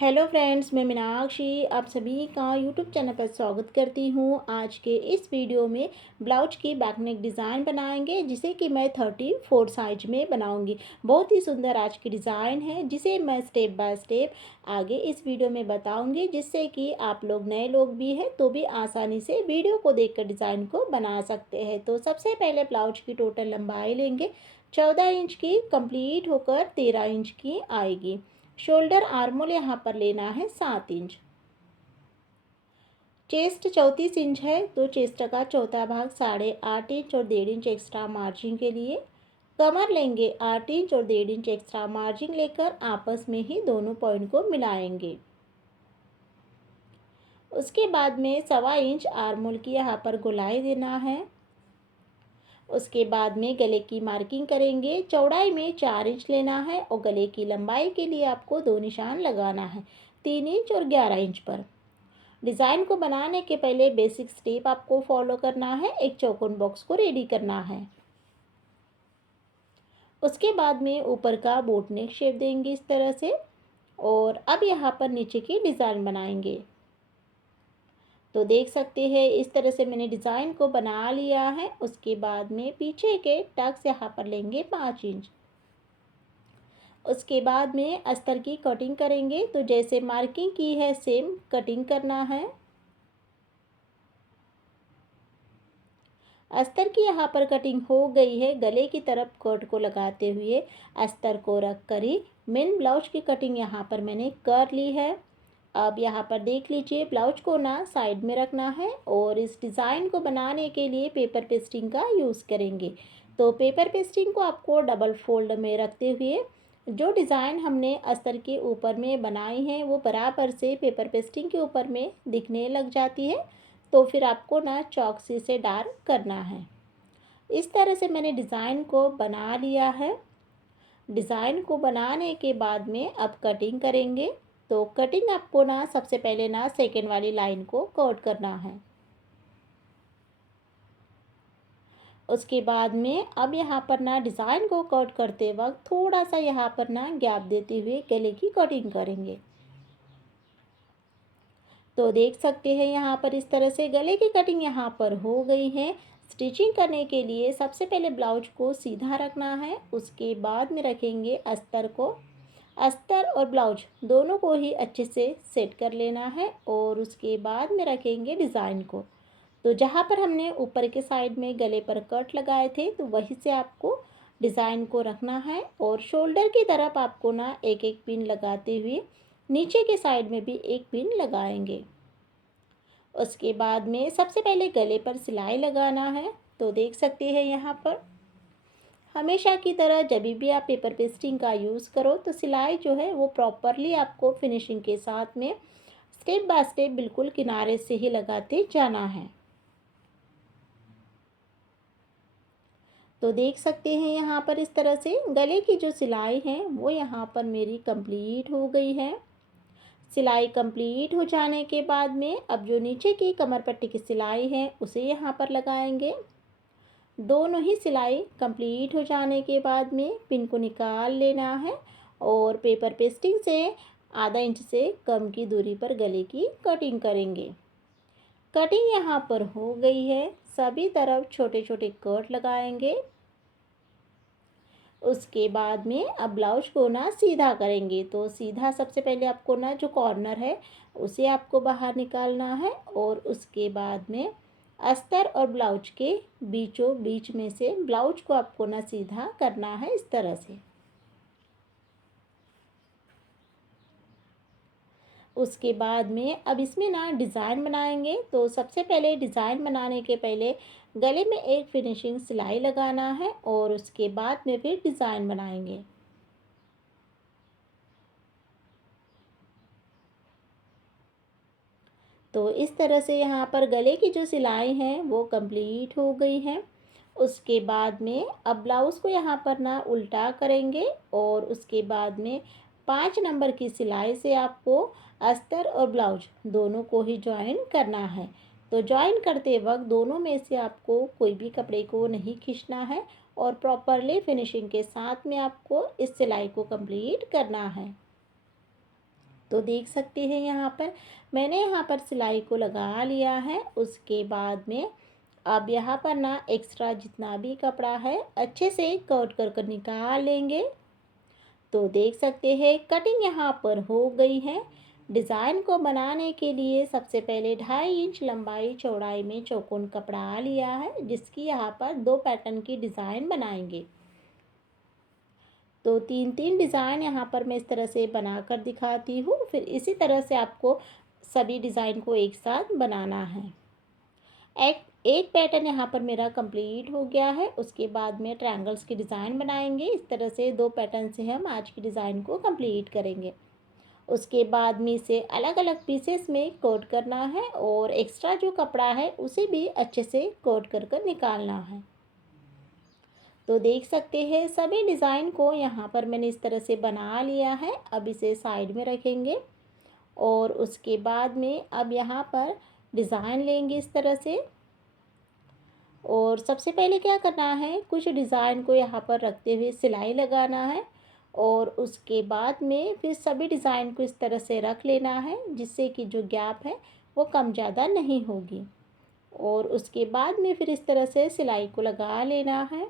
Hello friends, मैं मीनाक्षी आप सभी का यूट्यूब चैनल पर स्वागत करती हूँ। आज के इस वीडियो में ब्लाउज की बैकनेक डिज़ाइन बनाएंगे, जिसे कि मैं 34 साइज में बनाऊंगी। बहुत ही सुंदर आज की डिज़ाइन है, जिसे मैं स्टेप बाय स्टेप आगे इस वीडियो में बताऊंगी, जिससे कि आप लोग नए लोग भी हैं तो भी आसानी से वीडियो को देखकर डिज़ाइन को बना सकते हैं। तो सबसे पहले ब्लाउज की टोटल लंबाई लेंगे 14 इंच की, कंप्लीट होकर 13 इंच की आएगी। शोल्डर आर्मोल यहाँ पर लेना है 7 इंच। चेस्ट 34 इंच है, तो चेस्ट का चौथा भाग 8.5 इंच और 1.5 इंच एक्स्ट्रा मार्जिन के लिए। कमर लेंगे 8 इंच और 1.5 इंच एक्स्ट्रा मार्जिन लेकर आपस में ही दोनों पॉइंट को मिलाएंगे। उसके बाद में 1.25 इंच आर्मोल की यहाँ पर गोलाई देना है। उसके बाद में गले की मार्किंग करेंगे। चौड़ाई में 4 इंच लेना है और गले की लंबाई के लिए आपको 2 निशान लगाना है, 3 इंच और 11 इंच पर। डिज़ाइन को बनाने के पहले बेसिक स्टेप आपको फॉलो करना है। एक चौकोन बॉक्स को रेडी करना है। उसके बाद में ऊपर का बोट नेक शेप देंगे इस तरह से, और अब यहाँ पर नीचे की डिज़ाइन बनाएंगे। तो देख सकते हैं इस तरह से मैंने डिज़ाइन को बना लिया है। उसके बाद में पीछे के टक्स यहाँ पर लेंगे 5 इंच। उसके बाद में अस्तर की कटिंग करेंगे, तो जैसे मार्किंग की है सेम कटिंग करना है। अस्तर की यहाँ पर कटिंग हो गई है। गले की तरफ कट को लगाते हुए अस्तर को रख कर ही मेन ब्लाउज की कटिंग यहाँ पर मैंने कर ली है। अब यहाँ पर देख लीजिए, ब्लाउज को ना साइड में रखना है और इस डिज़ाइन को बनाने के लिए पेपर पेस्टिंग का यूज़ करेंगे। तो पेपर पेस्टिंग को आपको डबल फोल्ड में रखते हुए जो डिज़ाइन हमने अस्तर के ऊपर में बनाई है वो बराबर से पेपर पेस्टिंग के ऊपर में दिखने लग जाती है। तो फिर आपको ना चॉक से इसे डार्क करना है। इस तरह से मैंने डिज़ाइन को बना लिया है। डिज़ाइन को बनाने के बाद में अब कटिंग करेंगे। तो कटिंग आपको ना सबसे पहले ना सेकेंड वाली लाइन को कट करना है। उसके बाद में अब यहाँ पर ना डिज़ाइन को कट करते वक्त थोड़ा सा यहाँ पर ना गैप देते हुए गले की कटिंग करेंगे। तो देख सकते हैं यहाँ पर इस तरह से गले की कटिंग यहाँ पर हो गई है। स्टिचिंग करने के लिए सबसे पहले ब्लाउज को सीधा रखना है। उसके बाद में रखेंगे अस्तर को। अस्तर और ब्लाउज दोनों को ही अच्छे से सेट कर लेना है और उसके बाद में रखेंगे डिज़ाइन को। तो जहाँ पर हमने ऊपर के साइड में गले पर कट लगाए थे, तो वहीं से आपको डिज़ाइन को रखना है और शोल्डर की तरफ आपको ना एक एक पिन लगाते हुए नीचे के साइड में भी एक पिन लगाएंगे। उसके बाद में सबसे पहले गले पर सिलाई लगाना है। तो देख सकते हैं यहाँ पर हमेशा की तरह जब भी आप पेपर पेस्टिंग का यूज़ करो तो सिलाई जो है वो प्रॉपरली आपको फिनिशिंग के साथ में स्टेप बाय स्टेप बिल्कुल किनारे से ही लगाते जाना है। तो देख सकते हैं यहाँ पर इस तरह से गले की जो सिलाई है वो यहाँ पर मेरी कंप्लीट हो गई है। सिलाई कंप्लीट हो जाने के बाद में अब जो नीचे की कमर पट्टी की सिलाई है उसे यहाँ पर लगाएंगे। दोनों ही सिलाई कंप्लीट हो जाने के बाद में पिन को निकाल लेना है और पेपर पेस्टिंग से आधा इंच से कम की दूरी पर गले की कटिंग करेंगे। कटिंग यहाँ पर हो गई है। सभी तरफ छोटे छोटे कट लगाएंगे। उसके बाद में अब ब्लाउज को ना सीधा करेंगे। तो सीधा सबसे पहले आपको ना जो कॉर्नर है उसे आपको बाहर निकालना है और उसके बाद में अस्तर और ब्लाउज के बीचों बीच में से ब्लाउज को आपको ना सीधा करना है इस तरह से। उसके बाद में अब इसमें ना डिज़ाइन बनाएंगे। तो सबसे पहले डिज़ाइन बनाने के पहले गले में एक फिनिशिंग सिलाई लगाना है और उसके बाद में फिर डिज़ाइन बनाएंगे। तो इस तरह से यहाँ पर गले की जो सिलाई है वो कंप्लीट हो गई है। उसके बाद में अब ब्लाउज़ को यहाँ पर ना उल्टा करेंगे और उसके बाद में 5 नंबर की सिलाई से आपको अस्तर और ब्लाउज दोनों को ही ज्वाइन करना है। तो ज्वाइन करते वक्त दोनों में से आपको कोई भी कपड़े को नहीं खींचना है और प्रॉपरली फिनिशिंग के साथ में आपको इस सिलाई को कंप्लीट करना है। तो देख सकते हैं यहाँ पर मैंने यहाँ पर सिलाई को लगा लिया है। उसके बाद में अब यहाँ पर ना एक्स्ट्रा जितना भी कपड़ा है अच्छे से कट कर कर निकाल लेंगे। तो देख सकते हैं कटिंग यहाँ पर हो गई है। डिज़ाइन को बनाने के लिए सबसे पहले 2.5 इंच लंबाई चौड़ाई में चौकोन कपड़ा लिया है, जिसकी यहाँ पर 2 पैटर्न की डिज़ाइन बनाएंगे। तो 3-3 डिज़ाइन यहाँ पर मैं इस तरह से बनाकर दिखाती हूँ। फिर इसी तरह से आपको सभी डिज़ाइन को एक साथ बनाना है। एक एक पैटर्न यहाँ पर मेरा कंप्लीट हो गया है। उसके बाद में ट्रायंगल्स की डिज़ाइन बनाएंगे। इस तरह से 2 पैटर्न से हम आज की डिज़ाइन को कंप्लीट करेंगे। उसके बाद में इसे अलग अलग पीसेस में कोट करना है और एक्स्ट्रा जो कपड़ा है उसे भी अच्छे से कोट कर कर निकालना है। तो देख सकते हैं सभी डिज़ाइन को यहाँ पर मैंने इस तरह से बना लिया है। अब इसे साइड में रखेंगे और उसके बाद में अब यहाँ पर डिज़ाइन लेंगे इस तरह से। और सबसे पहले क्या करना है, कुछ डिज़ाइन को यहाँ पर रखते हुए सिलाई लगाना है और उसके बाद में फिर सभी डिज़ाइन को इस तरह से रख लेना है, जिससे कि जो गैप है वो कम ज़्यादा नहीं होगी। और उसके बाद में फिर इस तरह से सिलाई को लगा लेना है।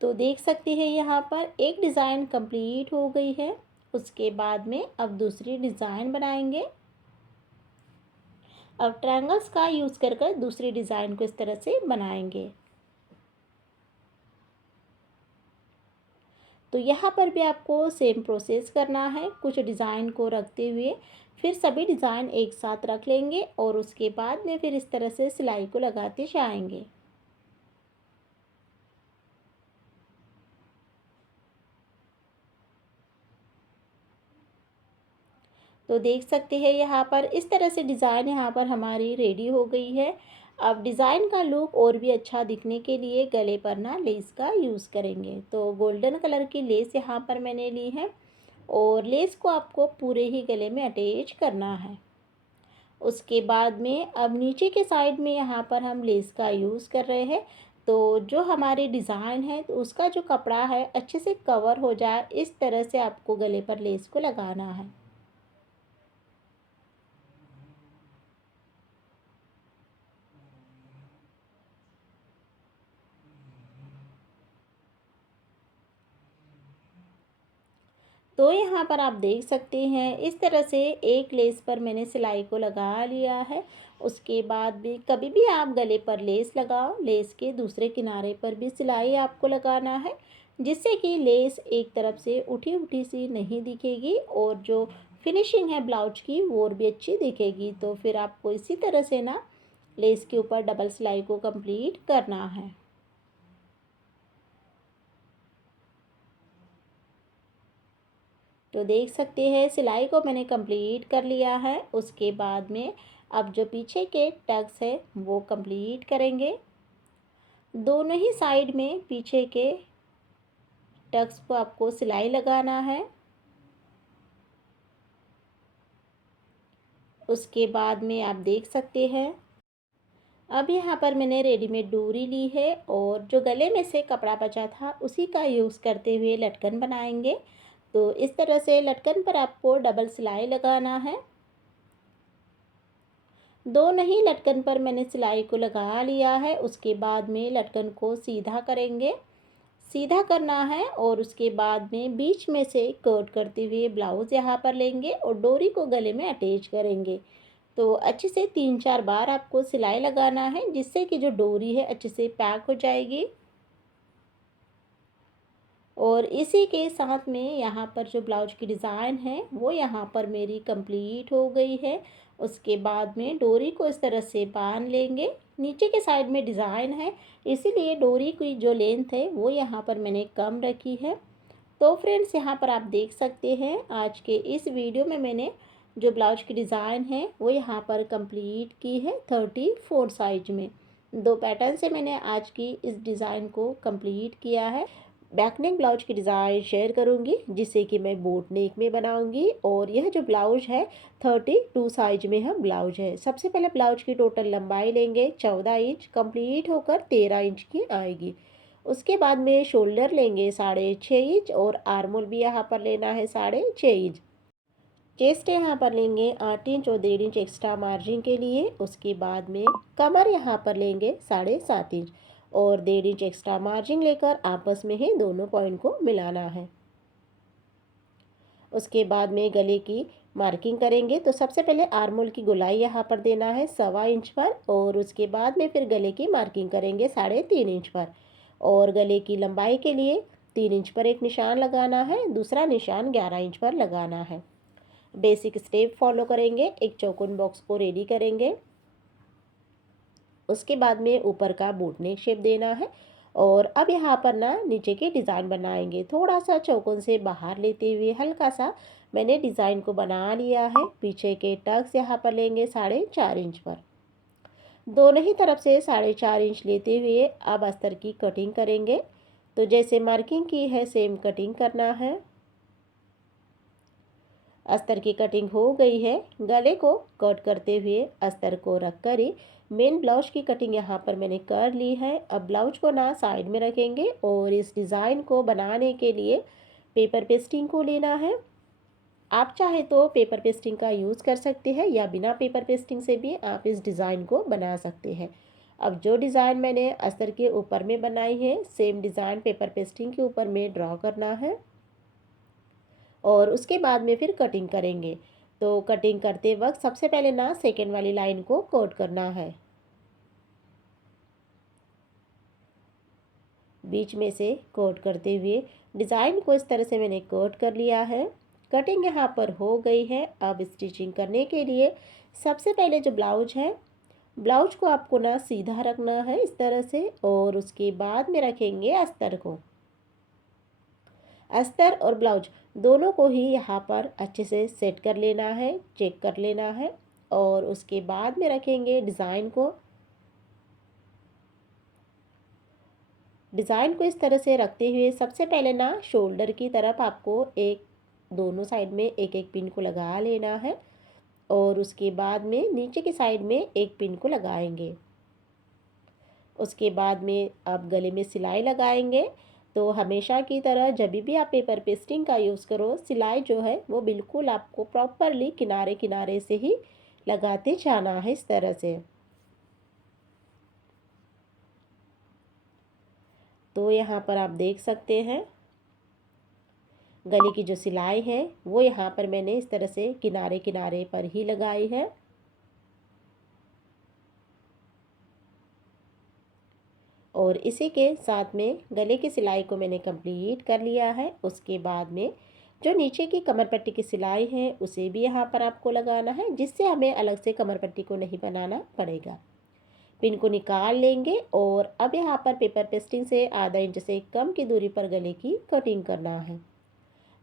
तो देख सकते हैं यहाँ पर एक डिज़ाइन कंप्लीट हो गई है। उसके बाद में अब दूसरी डिज़ाइन बनाएंगे। अब ट्रायंगल्स का यूज़ कर कर दूसरी डिज़ाइन को इस तरह से बनाएंगे। तो यहाँ पर भी आपको सेम प्रोसेस करना है। कुछ डिज़ाइन को रखते हुए फिर सभी डिज़ाइन एक साथ रख लेंगे और उसके बाद में फिर इस तरह से सिलाई को लगाते जाएंगे। तो देख सकते हैं यहाँ पर इस तरह से डिज़ाइन यहाँ पर हमारी रेडी हो गई है। अब डिज़ाइन का लुक और भी अच्छा दिखने के लिए गले पर ना लेस का यूज़ करेंगे। तो गोल्डन कलर की लेस यहाँ पर मैंने ली है और लेस को आपको पूरे ही गले में अटैच करना है। उसके बाद में अब नीचे के साइड में यहाँ पर हम लेस का यूज़ कर रहे हैं। तो जो हमारी डिज़ाइन है तो उसका जो कपड़ा है अच्छे से कवर हो जाए, इस तरह से आपको गले पर लेस को लगाना है। तो यहाँ पर आप देख सकते हैं इस तरह से एक लेस पर मैंने सिलाई को लगा लिया है। उसके बाद भी कभी भी आप गले पर लेस लगाओ, लेस के दूसरे किनारे पर भी सिलाई आपको लगाना है, जिससे कि लेस एक तरफ से उठी उठी सी नहीं दिखेगी और जो फिनिशिंग है ब्लाउज की वो और भी अच्छी दिखेगी। तो फिर आपको इसी तरह से ना लेस के ऊपर डबल सिलाई को कंप्लीट करना है। तो देख सकते हैं सिलाई को मैंने कंप्लीट कर लिया है। उसके बाद में अब जो पीछे के टक्स है वो कंप्लीट करेंगे। दोनों ही साइड में पीछे के टक्स को आपको सिलाई लगाना है। उसके बाद में आप देख सकते हैं अब यहाँ पर मैंने रेडीमेड डोरी ली है और जो गले में से कपड़ा बचा था उसी का यूज़ करते हुए लटकन बनाएंगे। तो इस तरह से लटकन पर आपको डबल सिलाई लगाना है। दोनों ही लटकन पर मैंने सिलाई को लगा लिया है। उसके बाद में लटकन को सीधा करेंगे, सीधा करना है और उसके बाद में बीच में से कट करते हुए ब्लाउज़ यहाँ पर लेंगे और डोरी को गले में अटैच करेंगे। तो अच्छे से 3-4 बार आपको सिलाई लगाना है, जिससे कि जो डोरी है अच्छे से पैक हो जाएगी। और इसी के साथ में यहाँ पर जो ब्लाउज की डिज़ाइन है वो यहाँ पर मेरी कंप्लीट हो गई है। उसके बाद में डोरी को इस तरह से बांध लेंगे। नीचे के साइड में डिज़ाइन है, इसीलिए डोरी की जो लेंथ है वो यहाँ पर मैंने कम रखी है। तो फ्रेंड्स यहाँ पर आप देख सकते हैं आज के इस वीडियो में मैंने जो ब्लाउज की डिज़ाइन है वो यहाँ पर कंप्लीट की है 34 साइज में। 2 पैटर्न से मैंने आज की इस डिज़ाइन को कंप्लीट किया है। बैक नेक ब्लाउज की डिज़ाइन शेयर करूँगी, जिसे कि मैं बोट नेक में बनाऊँगी। और यह जो ब्लाउज है 32 साइज में हम ब्लाउज है। सबसे पहले ब्लाउज की टोटल लंबाई लेंगे 14 इंच, कंप्लीट होकर 13 इंच की आएगी। उसके बाद में शोल्डर लेंगे 6.5 इंच और आर्म होल भी यहाँ पर लेना है 6.5 इंच। चेस्ट यहाँ पर लेंगे 8 इंच और 1.5 इंच एक्स्ट्रा मार्जिन के लिए। उसके बाद में कमर यहाँ पर लेंगे 7.5 इंच और 1.5 इंच एक्स्ट्रा मार्जिन लेकर आपस में ही दोनों पॉइंट को मिलाना है। उसके बाद में गले की मार्किंग करेंगे। तो सबसे पहले आर्म होल की गोलाई यहाँ पर देना है 1.25 इंच पर और उसके बाद में फिर गले की मार्किंग करेंगे 3.5 इंच पर। और गले की लंबाई के लिए 3 इंच पर एक निशान लगाना है, दूसरा निशान 11 इंच पर लगाना है। बेसिक स्टेप फॉलो करेंगे। एक चौकोन बॉक्स को रेडी करेंगे। उसके बाद में ऊपर का बोट नेक शेप देना है और अब यहाँ पर ना नीचे की डिज़ाइन बनाएंगे। थोड़ा सा चौकोन से बाहर लेते हुए हल्का सा मैंने डिज़ाइन को बना लिया है। पीछे के टक्स यहाँ पर लेंगे 4.5 इंच पर। दोनों ही तरफ से 4.5 इंच लेते हुए अब अस्तर की कटिंग करेंगे। तो जैसे मार्किंग की है सेम कटिंग करना है। अस्तर की कटिंग हो गई है। गले को कट करते हुए अस्तर को रख कर ही मेन ब्लाउज की कटिंग यहाँ पर मैंने कर ली है। अब ब्लाउज को ना साइड में रखेंगे और इस डिज़ाइन को बनाने के लिए पेपर पेस्टिंग को लेना है। आप चाहे तो पेपर पेस्टिंग का यूज़ कर सकते हैं या बिना पेपर पेस्टिंग से भी आप इस डिज़ाइन को बना सकते हैं। अब जो डिज़ाइन मैंने अस्तर के ऊपर में बनाई है सेम डिज़ाइन पेपर पेस्टिंग के ऊपर में ड्रॉ करना है और उसके बाद में फिर कटिंग करेंगे। तो कटिंग करते वक्त सबसे पहले ना सेकेंड वाली लाइन को कोट करना है। बीच में से कोट करते हुए डिज़ाइन को इस तरह से मैंने कोट कर लिया है। कटिंग यहाँ पर हो गई है। अब स्टिचिंग करने के लिए सबसे पहले जो ब्लाउज है, ब्लाउज को आपको ना सीधा रखना है इस तरह से और उसके बाद में रखेंगे अस्तर को। अस्तर और ब्लाउज दोनों को ही यहाँ पर अच्छे से सेट कर लेना है, चेक कर लेना है और उसके बाद में रखेंगे डिज़ाइन को। डिज़ाइन को इस तरह से रखते हुए सबसे पहले ना शोल्डर की तरफ आपको दोनों साइड में एक एक पिन को लगा लेना है और उसके बाद में नीचे की साइड में एक पिन को लगाएंगे। उसके बाद में आप गले में सिलाई लगाएंगे। तो हमेशा की तरह जब भी आप पेपर पेस्टिंग का यूज़ करो सिलाई जो है वो बिल्कुल आपको प्रॉपरली किनारे किनारे से ही लगाते जाना है इस तरह से। तो यहाँ पर आप देख सकते हैं गले की जो सिलाई है वो यहाँ पर मैंने इस तरह से किनारे किनारे पर ही लगाई है। और इसी के साथ में गले की सिलाई को मैंने कंप्लीट कर लिया है। उसके बाद में जो नीचे की कमर पट्टी की सिलाई है उसे भी यहाँ पर आपको लगाना है, जिससे हमें अलग से कमर पट्टी को नहीं बनाना पड़ेगा। पिन को निकाल लेंगे और अब यहाँ पर पेपर पेस्टिंग से आधा इंच से कम की दूरी पर गले की कटिंग करना है।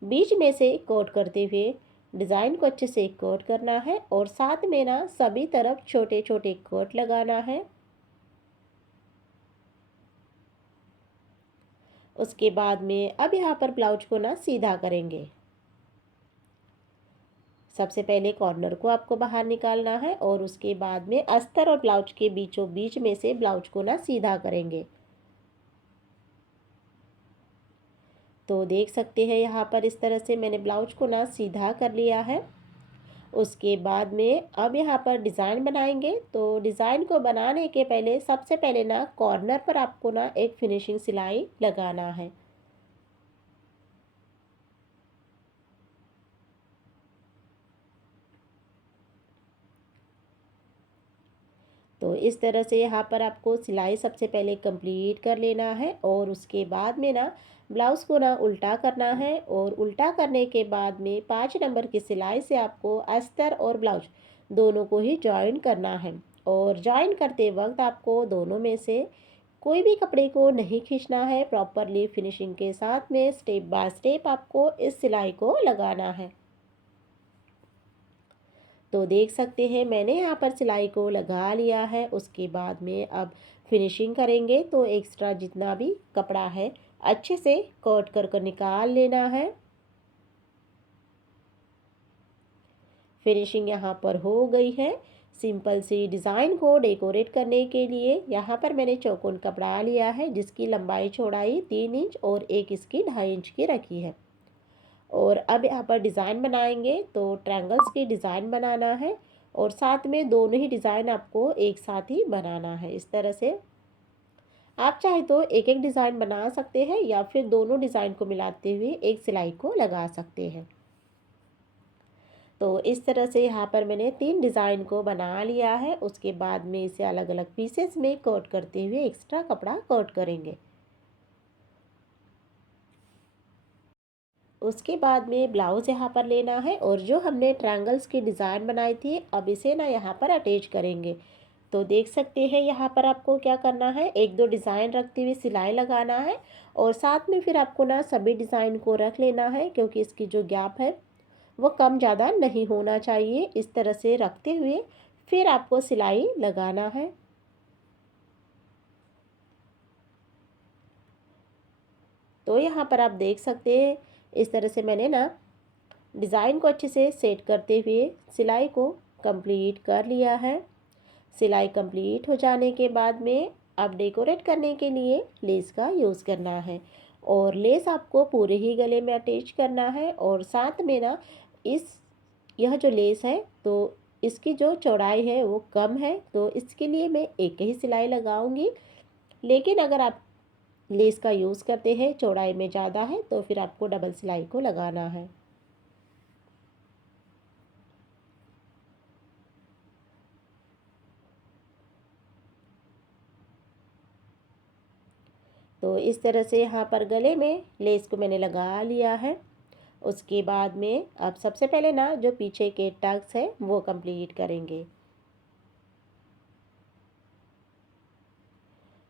बीच में से कोट करते हुए डिज़ाइन को अच्छे से कोट करना है और साथ में ना सभी तरफ छोटे छोटे कोट लगाना है। उसके बाद में अब यहाँ पर ब्लाउज को ना सीधा करेंगे। सबसे पहले कॉर्नर को आपको बाहर निकालना है और उसके बाद में अस्तर और ब्लाउज के बीचों बीच में से ब्लाउज को ना सीधा करेंगे। तो देख सकते हैं यहाँ पर इस तरह से मैंने ब्लाउज को ना सीधा कर लिया है। उसके बाद में अब यहाँ पर डिज़ाइन बनाएंगे। तो डिज़ाइन को बनाने के पहले सबसे पहले ना कॉर्नर पर आपको ना एक फिनिशिंग सिलाई लगाना है। तो इस तरह से यहाँ पर आपको सिलाई सबसे पहले कंप्लीट कर लेना है और उसके बाद में ना ब्लाउज़ को ना उल्टा करना है और उल्टा करने के बाद में 5 नंबर की सिलाई से आपको अस्तर और ब्लाउज दोनों को ही जॉइन करना है। और जॉइन करते वक्त आपको दोनों में से कोई भी कपड़े को नहीं खींचना है। प्रॉपरली फिनिशिंग के साथ में स्टेप बाय स्टेप आपको इस सिलाई को लगाना है। तो देख सकते हैं मैंने यहाँ पर सिलाई को लगा लिया है। उसके बाद में अब फिनिशिंग करेंगे। तो एक्स्ट्रा जितना भी कपड़ा है अच्छे से कट कर निकाल लेना है। फिनिशिंग यहाँ पर हो गई है। सिंपल सी डिज़ाइन को डेकोरेट करने के लिए यहाँ पर मैंने चौकोन कपड़ा लिया है जिसकी लंबाई चौड़ाई 3 इंच और एक इसकी 2.5 इंच की रखी है। और अब यहाँ पर डिज़ाइन बनाएंगे तो ट्रायंगल्स की डिज़ाइन बनाना है और साथ में दोनों ही डिज़ाइन आपको एक साथ ही बनाना है। इस तरह से आप चाहे तो एक एक डिज़ाइन बना सकते हैं या फिर दोनों डिज़ाइन को मिलाते हुए एक सिलाई को लगा सकते हैं। तो इस तरह से यहाँ पर मैंने 3 डिज़ाइन को बना लिया है। उसके बाद में इसे अलग अलग पीसेस में कट करते हुए एक्स्ट्रा कपड़ा कट करेंगे। उसके बाद में ब्लाउज़ यहाँ पर लेना है और जो हमने ट्रायंगल्स की डिज़ाइन बनाई थी अब इसे ना यहाँ पर अटैच करेंगे। तो देख सकते हैं यहाँ पर आपको क्या करना है, एक दो डिज़ाइन रखते हुए सिलाई लगाना है और साथ में फिर आपको ना सभी डिज़ाइन को रख लेना है क्योंकि इसकी जो गैप है वो कम ज़्यादा नहीं होना चाहिए। इस तरह से रखते हुए फिर आपको सिलाई लगाना है। तो यहाँ पर आप देख सकते हैं इस तरह से मैंने ना डिज़ाइन को अच्छे से सेट करते हुए सिलाई को कंप्लीट कर लिया है। सिलाई कंप्लीट हो जाने के बाद में अब डेकोरेट करने के लिए लेस का यूज़ करना है और लेस आपको पूरे ही गले में अटैच करना है और साथ में ना यह जो लेस है तो इसकी जो चौड़ाई है वो कम है तो इसके लिए मैं एक ही सिलाई लगाऊंगी। लेकिन अगर आप लेस का यूज़ करते हैं चौड़ाई में ज़्यादा है तो फिर आपको डबल सिलाई को लगाना है। तो इस तरह से यहाँ पर गले में लेस को मैंने लगा लिया है। उसके बाद में अब सबसे पहले ना जो पीछे के टक्स है वो कंप्लीट करेंगे।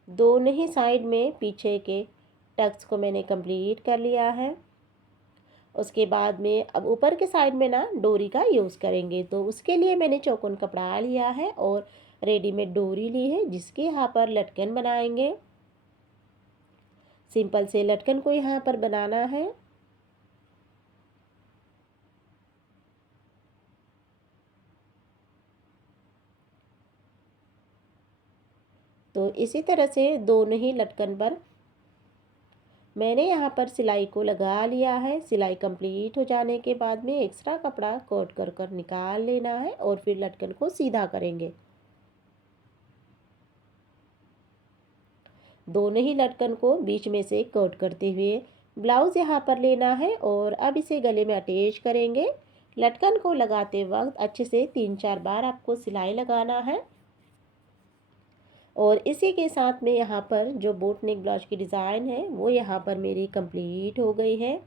दोनों ही साइड में पीछे के टक्स को मैंने कंप्लीट कर लिया है। उसके बाद में अब ऊपर के साइड में ना डोरी का यूज़ करेंगे तो उसके लिए मैंने चौकोन कपड़ा लिया है और रेडीमेड डोरी ली है जिसके यहाँ पर लटकन बनाएंगे। सिंपल से लटकन को यहाँ पर बनाना है। तो इसी तरह से दोनों ही लटकन पर मैंने यहाँ पर सिलाई को लगा लिया है। सिलाई कंप्लीट हो जाने के बाद में एक्स्ट्रा कपड़ा कट कर कर निकाल लेना है और फिर लटकन को सीधा करेंगे। दोनों ही लटकन को बीच में से कट करते हुए ब्लाउज़ यहाँ पर लेना है और अब इसे गले में अटैच करेंगे। लटकन को लगाते वक्त अच्छे से 3-4 बार आपको सिलाई लगाना है और इसी के साथ में यहाँ पर जो बोट नेक ब्लाउज की डिज़ाइन है वो यहाँ पर मेरी कंप्लीट हो गई है।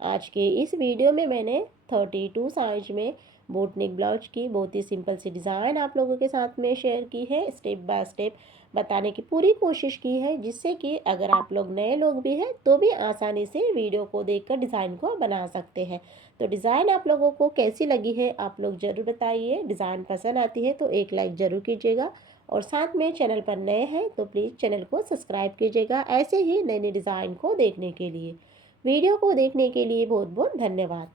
आज के इस वीडियो में मैंने 32 साइज में बोट नेक ब्लाउज की बहुत ही सिंपल सी डिज़ाइन आप लोगों के साथ में शेयर की है। स्टेप बाय स्टेप बताने की पूरी कोशिश की है जिससे कि अगर आप लोग नए लोग भी हैं तो भी आसानी से वीडियो को देखकर डिज़ाइन को बना सकते हैं। तो डिज़ाइन आप लोगों को कैसी लगी है आप लोग ज़रूर बताइए। डिज़ाइन पसंद आती है तो एक लाइक ज़रूर कीजिएगा और साथ में चैनल पर नए हैं तो प्लीज़ चैनल को सब्सक्राइब कीजिएगा ऐसे ही नए नए डिज़ाइन को देखने के लिए। वीडियो को देखने के लिए बहुत बहुत धन्यवाद।